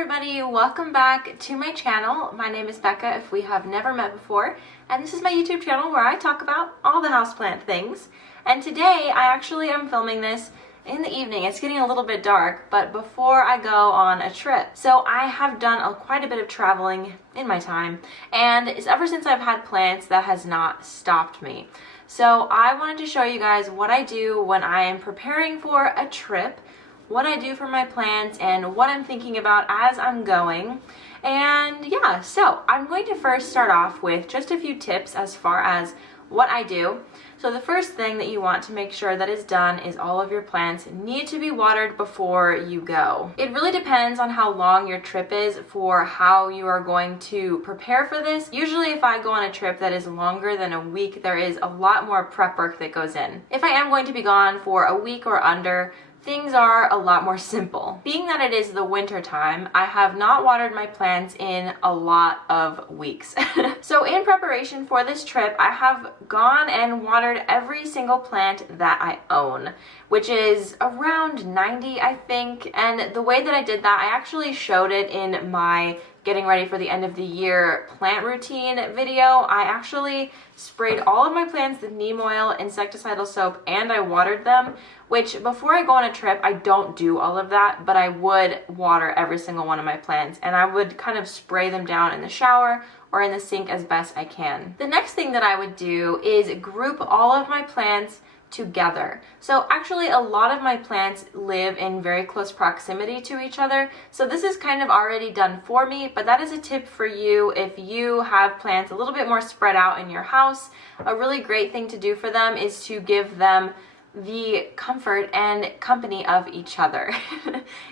everybody, welcome back to my channel. My name is Becca if we have never met before, and this is my YouTube channel where I talk about all the houseplant things. And today I actually am filming this in the evening. It's getting a little bit dark, but before I go on a trip. So I have done quite a bit of traveling in my time, and ever since I've had plants, that has not stopped me. So I wanted to show you guys what I do when I am preparing for a trip, what I do for my plants, and what I'm thinking about as I'm going. And yeah, so I'm going to first start off with just a few tips as far as what I do. So the first thing that you want to make sure that is done is all of your plants need to be watered before you go. It really depends on how long your trip is for how you are going to prepare for this. Usually if I go on a trip that is longer than a week, there is a lot more prep work that goes in. If I am going to be gone for a week or under, things are a lot more simple. Being that it is the winter time, I have not watered my plants in a lot of weeks. So in preparation for this trip, I have gone and watered every single plant that I own, which is around 90, I think. And the way that I did that, I actually showed it in my getting ready for the end of the year plant routine video. I actually sprayed all of my plants with neem oil, insecticidal soap, and I watered them, which before I go on a trip, I don't do all of that, but I would water every single one of my plants, and I would kind of spray them down in the shower or in the sink as best I can. The next thing that I would do is group all of my plants together. So actually a lot of my plants live in very close proximity to each other, so this is kind of already done for me, but that is a tip for you if you have plants a little bit more spread out in your house. A really great thing to do for them is to give them the comfort and company of each other.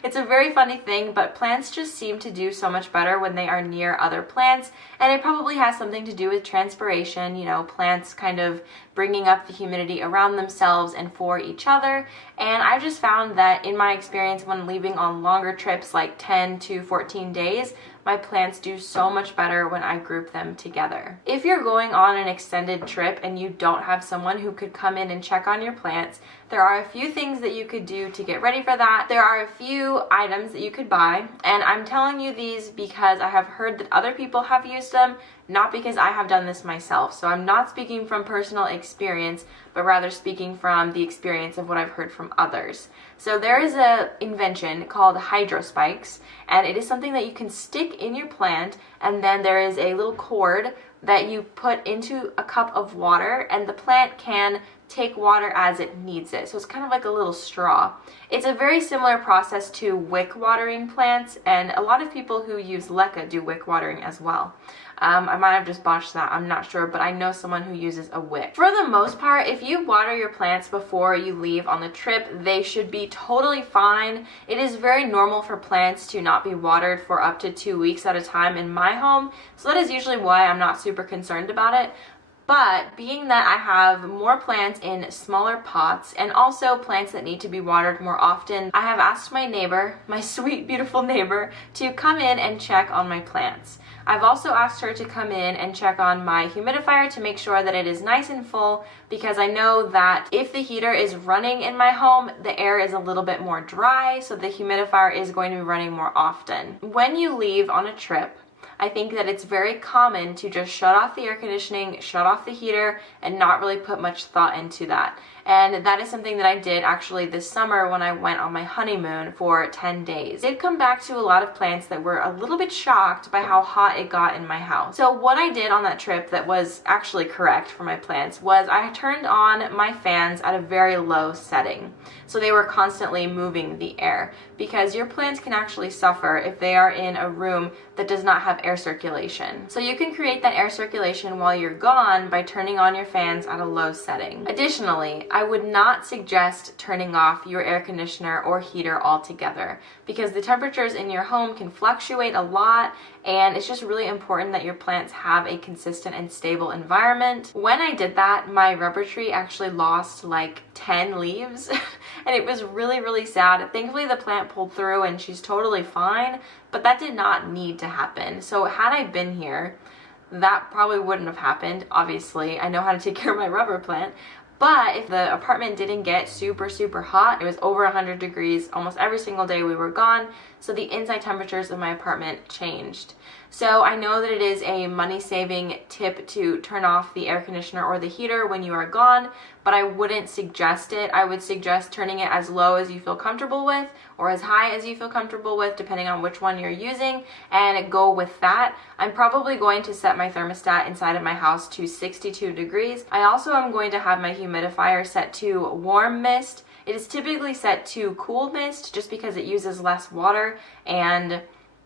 It's a very funny thing, but plants just seem to do so much better when they are near other plants, and it probably has something to do with transpiration, you know, plants kind of bringing up the humidity around themselves and for each other. And I've just found that in my experience when leaving on longer trips like 10 to 14 days, my plants do so much better when I group them together. If you're going on an extended trip and you don't have someone who could come in and check on your plants, there are a few things that you could do to get ready for that. There are a few items that you could buy, and I'm telling you these because I have heard that other people have used them, not because I have done this myself. So I'm not speaking from personal experience, but rather speaking from the experience of what I've heard from others. So there is an invention called hydrospikes, and it is something that you can stick in your plant, and then there is a little cord that you put into a cup of water, and the plant can take water as it needs it. So it's kind of like a little straw. It's a very similar process to wick watering plants, and a lot of people who use leca do wick watering as well. I might have just botched that, I'm not sure, but I know someone who uses a wick. For the most part, if you water your plants before you leave on the trip, they should be totally fine. It is very normal for plants to not be watered for up to 2 weeks at a time in my home, so that is usually why I'm not super concerned about it. But being that I have more plants in smaller pots and also plants that need to be watered more often, I have asked my neighbor, my sweet, beautiful neighbor, to come in and check on my plants. I've also asked her to come in and check on my humidifier to make sure that it is nice and full, because I know that if the heater is running in my home, the air is a little bit more dry, so the humidifier is going to be running more often. When you leave on a trip, I think that it's very common to just shut off the air conditioning, shut off the heater, and not really put much thought into that. And that is something that I did actually this summer when I went on my honeymoon for 10 days. I did come back to a lot of plants that were a little bit shocked by how hot it got in my house. So what I did on that trip that was actually correct for my plants was I turned on my fans at a very low setting. So they were constantly moving the air, because your plants can actually suffer if they are in a room that does not have air circulation. So you can create that air circulation while you're gone by turning on your fans at a low setting. Additionally, I would not suggest turning off your air conditioner or heater altogether, because the temperatures in your home can fluctuate a lot, and it's just really important that your plants have a consistent and stable environment. When I did that, my rubber tree actually lost like 10 leaves and it was really, really sad. Thankfully the plant pulled through and she's totally fine, but that did not need to happen. So had I been here, that probably wouldn't have happened. Obviously, I know how to take care of my rubber plant, But if the apartment didn't get super hot, it was over 100 degrees almost every single day we were gone, so the inside temperatures of my apartment changed. So I know that it is a money-saving tip to turn off the air conditioner or the heater when you are gone, but I wouldn't suggest it. I would suggest turning it as low as you feel comfortable with or as high as you feel comfortable with, depending on which one you're using, and go with that. I'm probably going to set my thermostat inside of my house to 62 degrees. I also am going to have my humidifier set to warm mist. It is typically set to cool mist just because it uses less water and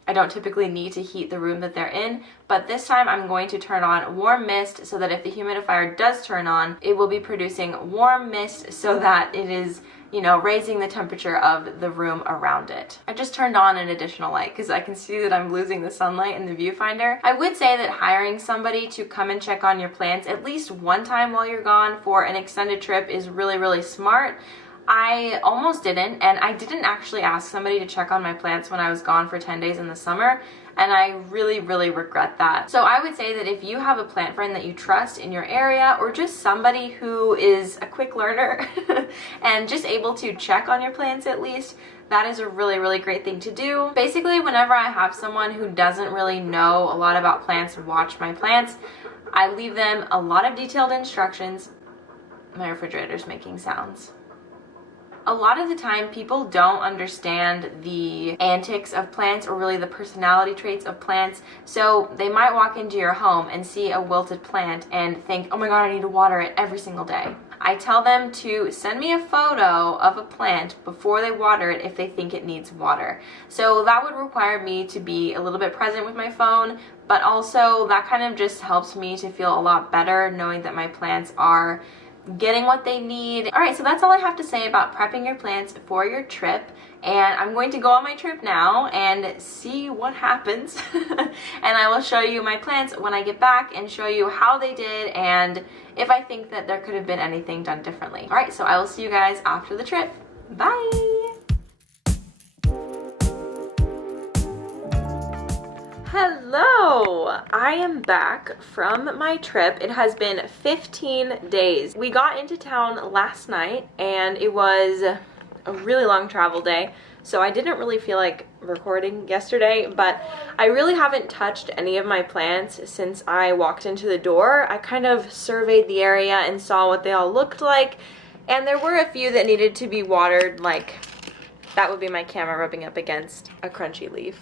I don't typically need to heat the room that they're in, but this time I'm going to turn on warm mist so that if the humidifier does turn on, it will be producing warm mist so that it is, you know, raising the temperature of the room around it. I just turned on an additional light because I can see that I'm losing the sunlight in the viewfinder. I would say that hiring somebody to come and check on your plants at least one time while you're gone for an extended trip is really, really smart. I almost didn't, and I didn't actually ask somebody to check on my plants when I was gone for 10 days in the summer, and I really, really regret that. So I would say that if you have a plant friend that you trust in your area, or just somebody who is a quick learner and just able to check on your plants at least, that is a really, really great thing to do. Basically, whenever I have someone who doesn't really know a lot about plants watch my plants, I leave them a lot of detailed instructions. My refrigerator's making sounds. A lot of the time, people don't understand the antics of plants or really the personality traits of plants, so they might walk into your home and see a wilted plant and think, oh my god, I need to water it every single day. I tell them to send me a photo of a plant before they water it if they think it needs water. So that would require me to be a little bit present with my phone, but also that kind of just helps me to feel a lot better knowing that my plants are getting what they need. Alright, so that's all I have to say about prepping your plants for your trip, and I'm going to go on my trip now and see what happens. And I will show you my plants when I get back and show you how they did and if I think that there could have been anything done differently. Alright, so I will see you guys after the trip. Bye! Hello! I am back from my trip. It has been 15 days. We got into town last night and it was a really long travel day, so I didn't really feel like recording yesterday, but I really haven't touched any of my plants since I walked into the door. I kind of surveyed the area and saw what they all looked like, and there were a few that needed to be watered, like that would be my camera rubbing up against a crunchy leaf.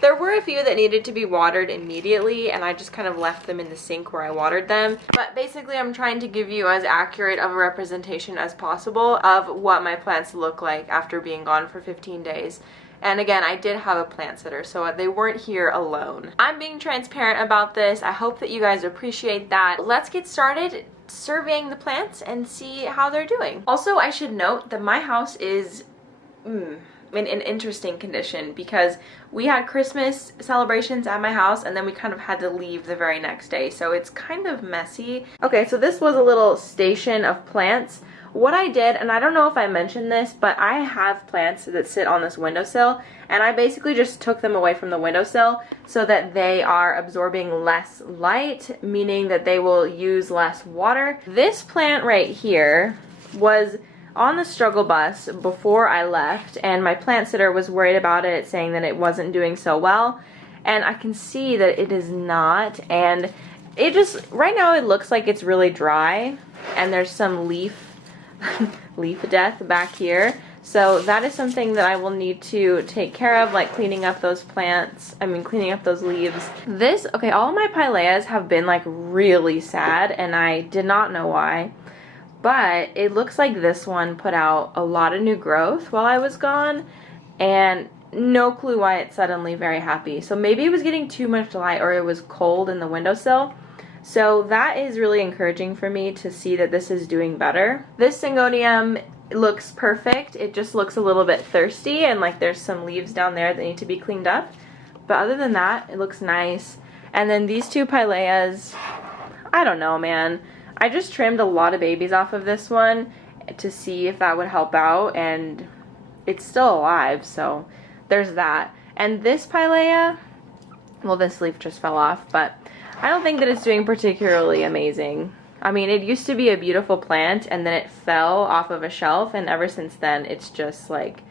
There were a few that needed to be watered immediately, and I just kind of left them in the sink where I watered them. But basically, I'm trying to give you as accurate of a representation as possible of what my plants look like after being gone for 15 days. And again, I did have a plant sitter, so they weren't here alone. I'm being transparent about this. I hope that you guys appreciate that. Let's get started surveying the plants and see how they're doing. Also, I should note that my house is in an interesting condition because we had Christmas celebrations at my house and then we kind of had to leave the very next day, so it's kind of messy. Okay, so this was a little station of plants. What I did, and I don't know if I mentioned this, but I have plants that sit on this windowsill, and I basically just took them away from the windowsill so that they are absorbing less light, meaning that they will use less water. This plant right here was on the struggle bus before I left, and my plant sitter was worried about it, saying that it wasn't doing so well, and I can see that it is not, and it just, right now it looks like it's really dry, and there's some leaf death back here, so that is something that I will need to take care of, like cleaning up those plants, cleaning up those leaves. Okay, all of my pileas have been like really sad, and I did not know why. But it looks like this one put out a lot of new growth while I was gone, and no clue why it's suddenly very happy. So maybe it was getting too much light or it was cold in the windowsill. So that is really encouraging for me to see that this is doing better. This syngonium looks perfect. It just looks a little bit thirsty and like there's some leaves down there that need to be cleaned up. But other than that, it looks nice. And then these two pileas, I don't know, man. I just trimmed a lot of babies off of this one to see if that would help out, and it's still alive, so there's that. And this pilea, well, this leaf just fell off, but I don't think that it's doing particularly amazing. I mean, it used to be a beautiful plant, and then it fell off of a shelf, and ever since then, it's just like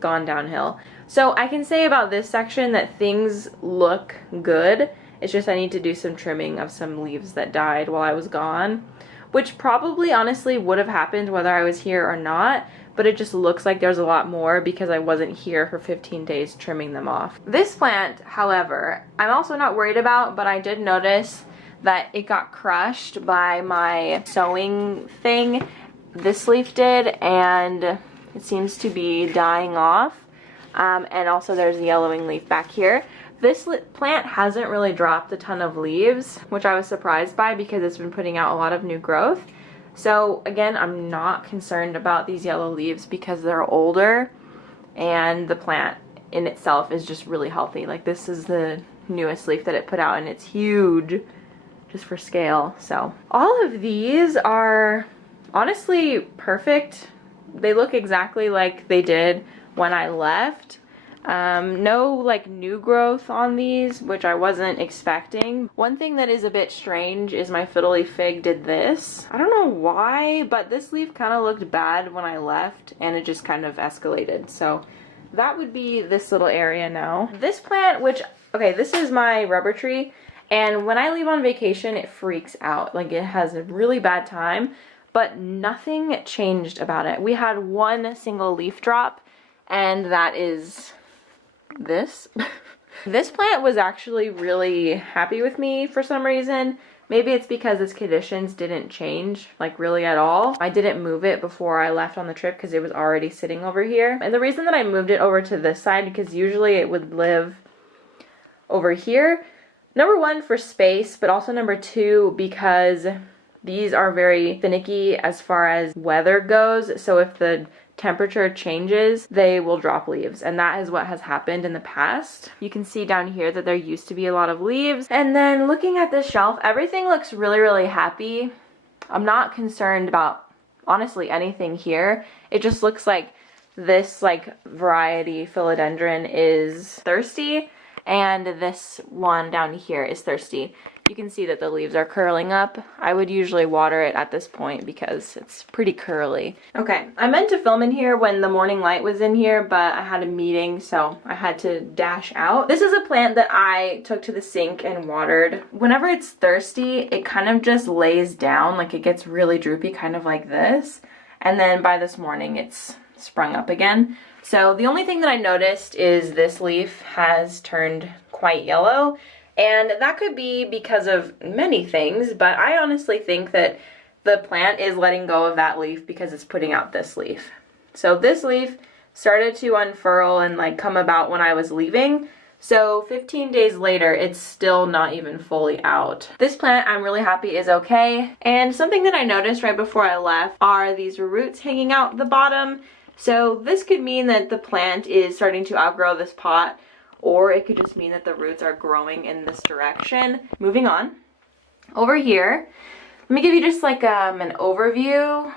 gone downhill. So I can say about this section that things look good. It's just I need to do some trimming of some leaves that died while I was gone, which probably honestly would have happened whether I was here or not, but it just looks like there's a lot more because I wasn't here for 15 days trimming them off. This plant, however, I'm also not worried about, but I did notice that it got crushed by my sewing thing. This leaf did, and it seems to be dying off. And also there's a yellowing leaf back here. This plant hasn't really dropped a ton of leaves, which I was surprised by because it's been putting out a lot of new growth. So again, I'm not concerned about these yellow leaves because they're older and the plant in itself is just really healthy. Like, this is the newest leaf that it put out and it's huge just for scale. So all of these are honestly perfect. They look exactly like they did when I left. No like new growth on these, which I wasn't expecting. One thing that is a bit strange is my fiddle leaf fig did this. I don't know why, but this leaf kind of looked bad when I left and it just kind of escalated. So that would be this little area now. This plant, which, okay, this is my rubber tree, and when I leave on vacation it freaks out. Like, it has a really bad time, but nothing changed about it. We had one single leaf drop, and that is this. This plant was actually really happy with me for some reason. Maybe it's because its conditions didn't change, like, really at all. I didn't move it before I left on the trip because it was already sitting over here. And the reason that I moved it over to this side, because usually it would live over here. Number one, for space, but also number two, because these are very finicky as far as weather goes. So if the temperature changes, they will drop leaves, and that is what has happened in the past. You can see down here that there used to be a lot of leaves. And then looking at this shelf, everything looks really, really happy. I'm not concerned about honestly anything here. It just looks like this like variety philodendron is thirsty, and this one down here is thirsty. You can see that the leaves are curling up. I would usually water it at this point because it's pretty curly. Okay, I meant to film in here when the morning light was in here, but I had a meeting, so I had to dash out. This is a plant that I took to the sink and watered. Whenever it's thirsty, it kind of just lays down, like it gets really droopy, kind of like this. And then by this morning, it's sprung up again. So the only thing that I noticed is this leaf has turned quite yellow. And that could be because of many things, but I honestly think that the plant is letting go of that leaf because it's putting out this leaf. So this leaf started to unfurl and like come about when I was leaving. So 15 days later, it's still not even fully out. This plant, I'm really happy, is okay. And something that I noticed right before I left are these roots hanging out the bottom. So this could mean that the plant is starting to outgrow this pot, or it could just mean that the roots are growing in this direction. Moving on. Over here, let me give you just like an overview.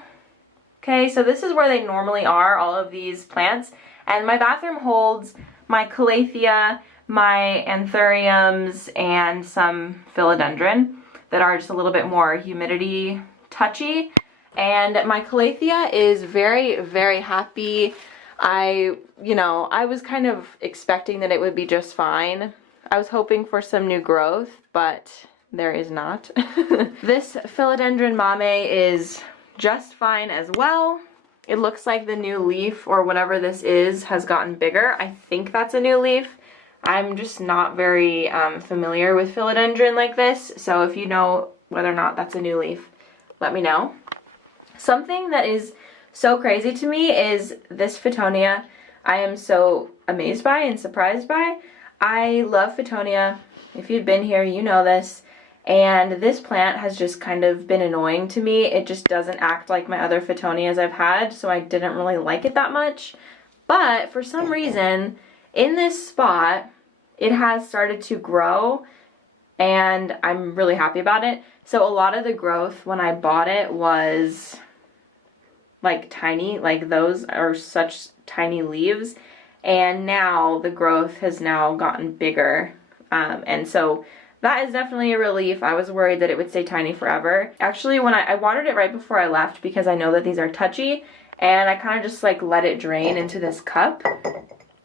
Okay, so this is where they normally are, all of these plants. And my bathroom holds my calathea, my anthuriums, and some philodendron that are just a little bit more humidity touchy. And my calathea is very, very happy. I was kind of expecting that it would be just fine. I was hoping for some new growth, but there is not. This philodendron mame is just fine as well. It looks like the new leaf, or whatever this is, has gotten bigger. I think that's a new leaf. I'm just not very familiar with philodendron like this, so if you know whether or not that's a new leaf, let me know. Something that is so crazy to me is this Fittonia. I am so amazed by and surprised by. I love Fittonia. If you've been here, you know this. And this plant has just kind of been annoying to me. It just doesn't act like my other Fittonias I've had, so I didn't really like it that much. But for some reason, in this spot, it has started to grow, and I'm really happy about it. So a lot of the growth when I bought it was like tiny, like those are such tiny leaves, and now the growth has now gotten bigger, and so that is definitely a relief. I was worried that it would stay tiny forever. Actually, when I watered it right before I left because I know that these are touchy, and I kind of just like let it drain into this cup,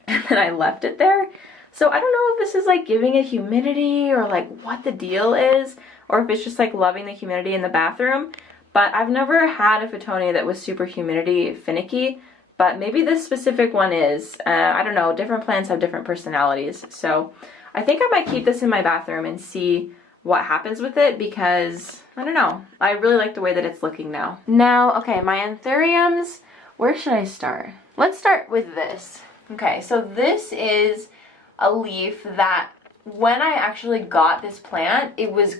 and then I left it there. So I don't know if this is like giving it humidity or like what the deal is, or if it's just like loving the humidity in the bathroom. But I've never had a Fittonia that was super humidity finicky, but maybe this specific one is. I don't know, different plants have different personalities. So I think I might keep this in my bathroom and see what happens with it, because I don't know, I really like the way that it's looking now. Now, okay, my anthuriums, where should I start? Let's start with this. Okay, so this is a leaf that when I actually got this plant, it was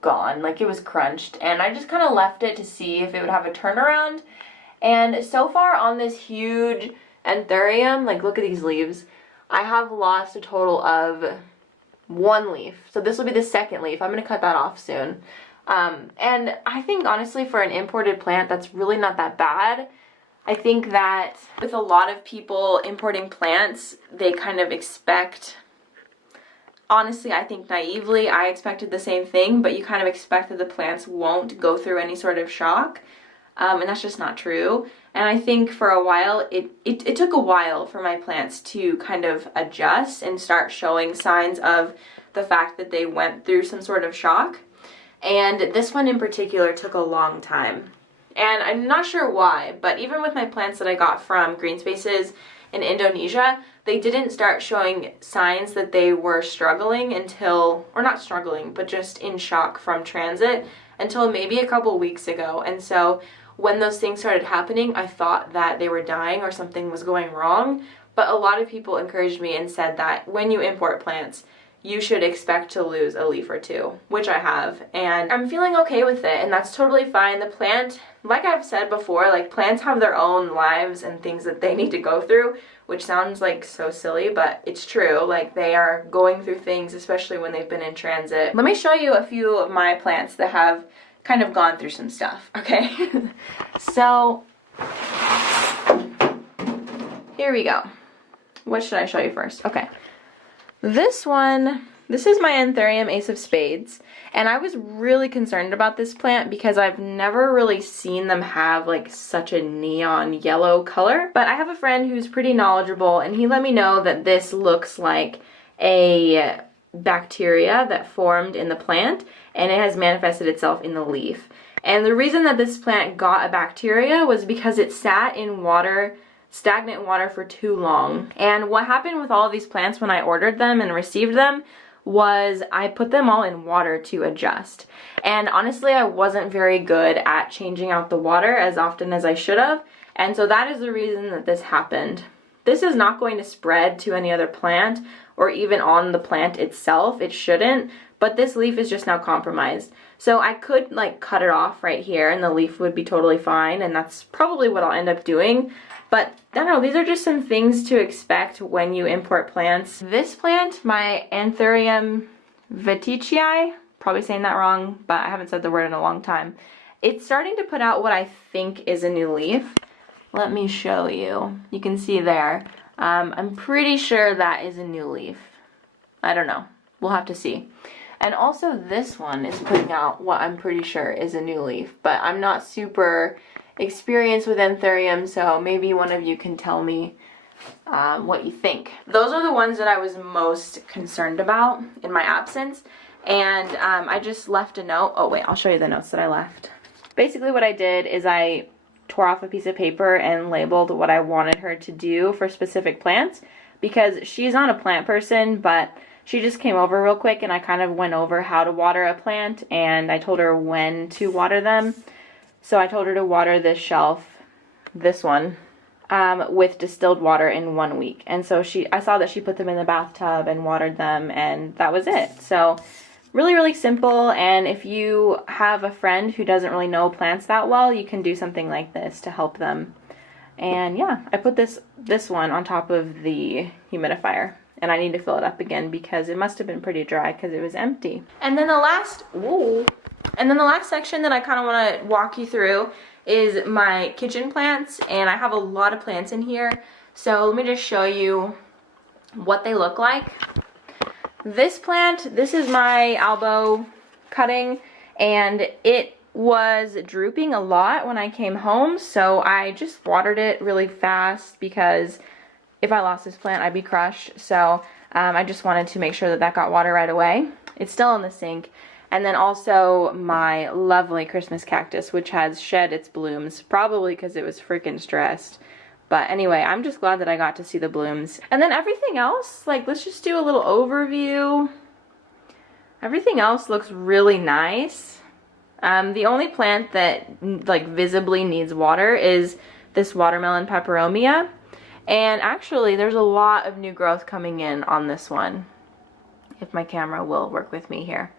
gone, like it was crunched, and I just kind of left it to see if it would have a turnaround. And so far on this huge anthurium, like look at these leaves, I have lost a total of 1 leaf. So this will be the second leaf. I'm going to cut that off soon. And I think honestly for an imported plant, that's really not that bad. I think that with a lot of people importing plants, they kind of expect, honestly, I think naively, I expected the same thing, but you kind of expect that the plants won't go through any sort of shock. And that's just not true. And I think for a while, it took a while for my plants to kind of adjust and start showing signs of the fact that they went through some sort of shock. And this one in particular took a long time. And I'm not sure why, but even with my plants that I got from Green Spaces in Indonesia, they didn't start showing signs that they were struggling until, or not struggling, but just in shock from transit until maybe a couple weeks ago. And so when those things started happening, I thought that they were dying or something was going wrong. But a lot of people encouraged me and said that when you import plants, you should expect to lose a leaf or two, which I have. And I'm feeling okay with it, and that's totally fine. The plant, like I've said before, like plants have their own lives and things that they need to go through, which sounds like so silly, but it's true. Like they are going through things, especially when they've been in transit. Let me show you a few of my plants that have kind of gone through some stuff, okay? So, here we go. What should I show you first? Okay. This one, this is my Anthurium Ace of Spades, and I was really concerned about this plant because I've never really seen them have like such a neon yellow color. But I have a friend who's pretty knowledgeable, and he let me know that this looks like a bacteria that formed in the plant, and it has manifested itself in the leaf. And the reason that this plant got a bacteria was because it sat in water, stagnant water, for too long. And what happened with all of these plants when I ordered them and received them was I put them all in water to adjust. And honestly, I wasn't very good at changing out the water as often as I should have. And so that is the reason that this happened. This is not going to spread to any other plant or even on the plant itself. It shouldn't, but this leaf is just now compromised. So I could like cut it off right here and the leaf would be totally fine, and that's probably what I'll end up doing. But I don't know, these are just some things to expect when you import plants. This plant, my Anthurium veticii, probably saying that wrong, but I haven't said the word in a long time. It's starting to put out what I think is a new leaf. Let me show you. You can see there. I'm pretty sure that is a new leaf. I don't know. We'll have to see. And also this one is putting out what I'm pretty sure is a new leaf, but I'm not super experienced with Anthurium, so maybe one of you can tell me what you think. Those are the ones that I was most concerned about in my absence, and I just left a note. Oh wait, I'll show you the notes that I left. Basically what I did is I tore off a piece of paper and labeled what I wanted her to do for specific plants, because she's not a plant person, but she just came over real quick and I kind of went over how to water a plant, and I told her when to water them. So I told her to water this shelf, this one, with distilled water in 1 week. And so I saw that she put them in the bathtub and watered them, and that was it. So really, really simple. And if you have a friend who doesn't really know plants that well, you can do something like this to help them. And yeah, I put this one on top of the humidifier, and I need to fill it up again because it must have been pretty dry because it was empty. And then the last, section that I kind of want to walk you through is my kitchen plants, and I have a lot of plants in here. So let me just show you what they look like. This plant, this is my elbow cutting, and it was drooping a lot when I came home, so I just watered it really fast because if I lost this plant, I'd be crushed. So I just wanted to make sure that that got water right away. It's still in the sink. And then also my lovely Christmas cactus, which has shed its blooms, probably because it was freaking stressed. But anyway, I'm just glad that I got to see the blooms. And then everything else, like, let's just do a little overview. Everything else looks really nice. The only plant that like visibly needs water is this watermelon peperomia. And actually there's a lot of new growth coming in on this one, if my camera will work with me here.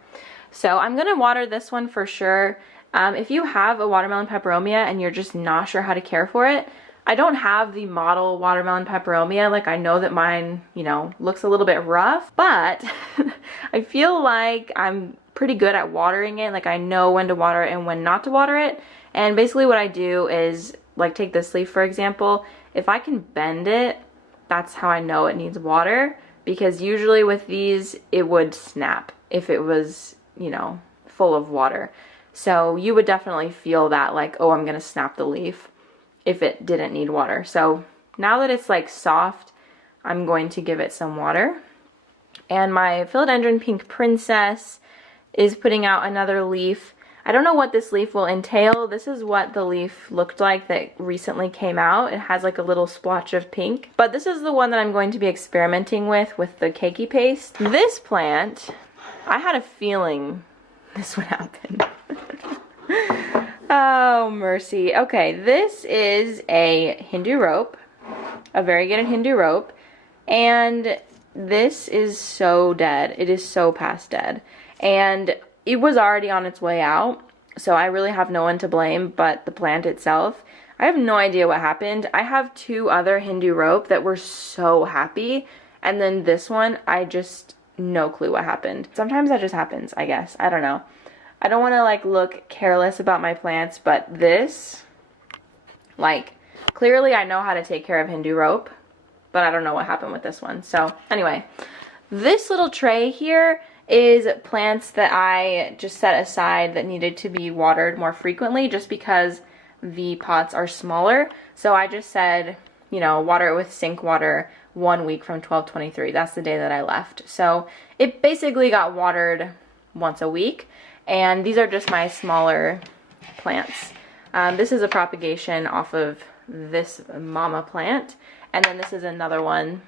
So I'm gonna water this one for sure. If you have a watermelon peperomia and you're just not sure how to care for it, I don't have the model watermelon peperomia. Like, I know that mine, you know, looks a little bit rough, but I feel like I'm pretty good at watering it. Like, I know when to water it and when not to water it. And basically what I do is, like, take this leaf for example. If I can bend it, that's how I know it needs water, because usually with these it would snap if it was, you know, full of water. So you would definitely feel that, like, oh, I'm gonna snap the leaf if it didn't need water. So now that it's like soft, I'm going to give it some water. And my philodendron pink princess is putting out another leaf. I don't know what this leaf will entail. This is what the leaf looked like that recently came out. It has like a little splotch of pink. But this is the one that I'm going to be experimenting with the cakey paste. This plant, I had a feeling this would happen. Oh, mercy. Okay, this is a Hindu rope, a variegated Hindu rope, and this is so dead. It is so past dead. And it was already on its way out, so I really have no one to blame but the plant itself. I have no idea what happened. I have 2 other Hindu rope that were so happy, and then this one, I just, no clue what happened. Sometimes that just happens, I guess. I don't know. I don't want to like look careless about my plants, but this, like, clearly I know how to take care of Hindu rope, but I don't know what happened with this one. So anyway, this little tray here is plants that I just set aside that needed to be watered more frequently just because the pots are smaller. So I just said, you know, water it with sink water 1 week from 12/23. That's the day that I left. So it basically got watered once a week. And these are just my smaller plants. This is a propagation off of this mama plant. And then this is another one.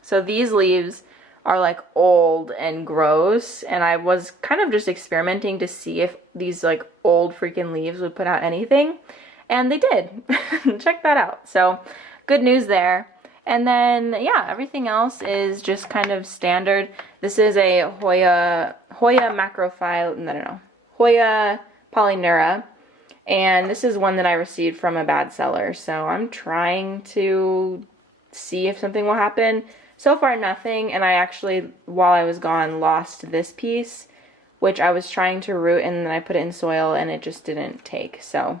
So these leaves are like old and gross. And I was kind of just experimenting to see if these like old freaking leaves would put out anything. And they did. Check that out. So good news there. And then, yeah, everything else is just kind of standard. This is a Hoya macrophyll, no, Hoya polynera. And this is one that I received from a bad seller. So I'm trying to see if something will happen. So far, nothing. And I actually, while I was gone, lost this piece, which I was trying to root, and then I put it in soil and it just didn't take. So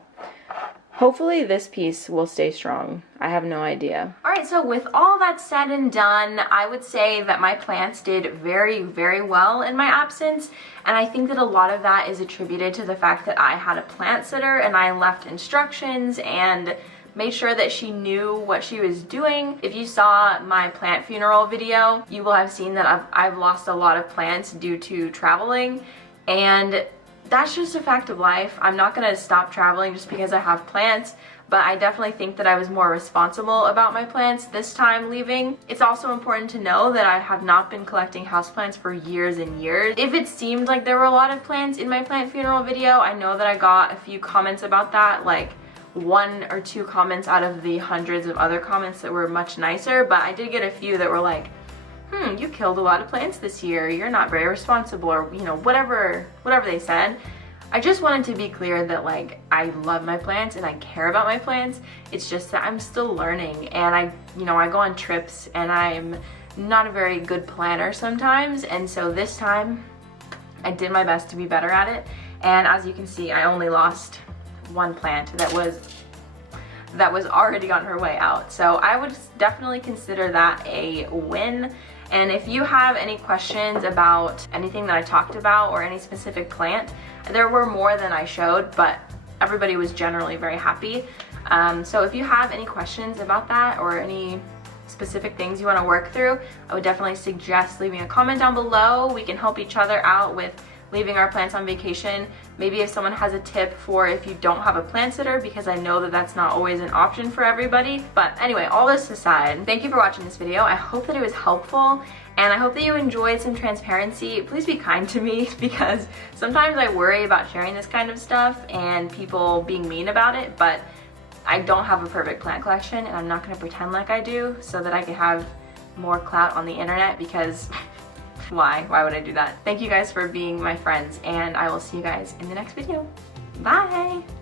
hopefully this piece will stay strong. I have no idea. Alright, so with all that said and done, I would say that my plants did very, very well in my absence. And I think that a lot of that is attributed to the fact that I had a plant sitter and I left instructions and made sure that she knew what she was doing. If you saw my plant funeral video, you will have seen that I've lost a lot of plants due to traveling. And that's just a fact of life. I'm not gonna stop traveling just because I have plants, but I definitely think that I was more responsible about my plants this time leaving. It's also important to know that I have not been collecting houseplants for years and years. If it seemed like there were a lot of plants in my plant funeral video, I know that I got a few comments about that, like 1 or 2 comments out of the hundreds of other comments that were much nicer, but I did get a few that were like, you killed a lot of plants this year, you're not very responsible, or, you know, whatever they said. I just wanted to be clear that, like, I love my plants and I care about my plants. It's just that I'm still learning, and I go on trips and I'm not a very good planner sometimes, and so this time I did my best to be better at it. And as you can see, I only lost 1 plant that was already on her way out. So I would definitely consider that a win. And if you have any questions about anything that I talked about or any specific plant, there were more than I showed, but everybody was generally very happy. So if you have any questions about that or any specific things you want to work through, I would definitely suggest leaving a comment down below. We can help each other out with leaving our plants on vacation. Maybe if someone has a tip for if you don't have a plant sitter, because I know that that's not always an option for everybody. But anyway, all this aside, thank you for watching this video. I hope that it was helpful, and I hope that you enjoyed some transparency. Please be kind to me, because sometimes I worry about sharing this kind of stuff and people being mean about it, but I don't have a perfect plant collection, and I'm not going to pretend like I do so that I can have more clout on the internet, because why would I do that? Thank you guys for being my friends, and I will see you guys in the next video. Bye!